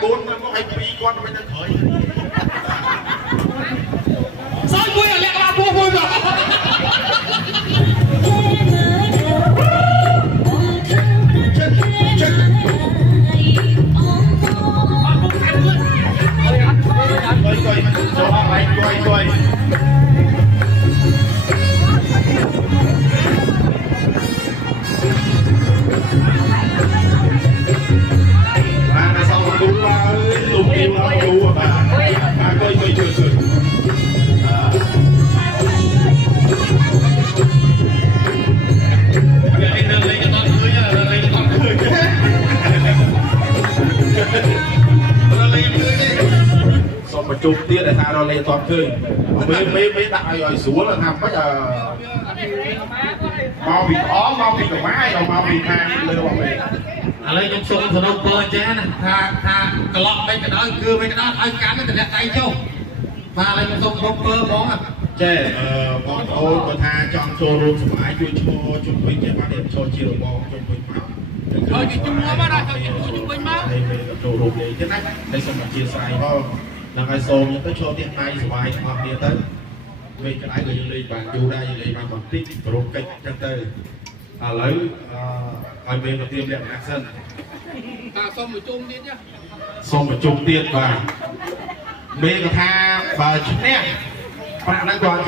4ទៅមកឲ្យ2គាត់មិនទៅក្រោយសោយមួយលាក់ក្បាលពោះមួយមកជុំទៀតតែថារលេអត់ឃើញមេដាក់ឲ្យស្រួលថាមិនមកពីអមមកពីកម៉ាយមកពីខាងលើបងមេឥឡូវខ្ញុំសូមសរុបពើអញ្ចឹងណាថាក្លោក់មិនក៏ដោយគឺមិនក៏ដោយឲ្យកាន់ទៅលាក់ដៃចុះបាទឥឡូវខ្ញុំសូមសរុបពើបងចេះបងប្អូនគាត់ថាចង់ចូលរួមសម្អាតជួយឈរជុំវិញចេះបានឈរជារបងជុំវិញមកហើយជុំមកណាចូលជុំវិញមកហើយចូលរួមនេះទេណាតែសូមអធិស្ឋានផងដល់ហើយសូមខ្ញុំទៅចូលផ្ទះដៃសុវ័យទាំងអស់គ្នាទៅវិញក្តៅក៏យើងលេងបានយូរដែរយើងលេងបានបន្តិចប្រមកិច្ចចឹងទៅឥឡូវឲ្យមានប្រធានលក្ខណៈសិនតាសូមប្រជុំទៀតចាសូមប្រជុំទៀតបាទមេក៏ថាបើឈ្នះប្រាក់ហ្នឹងគាត់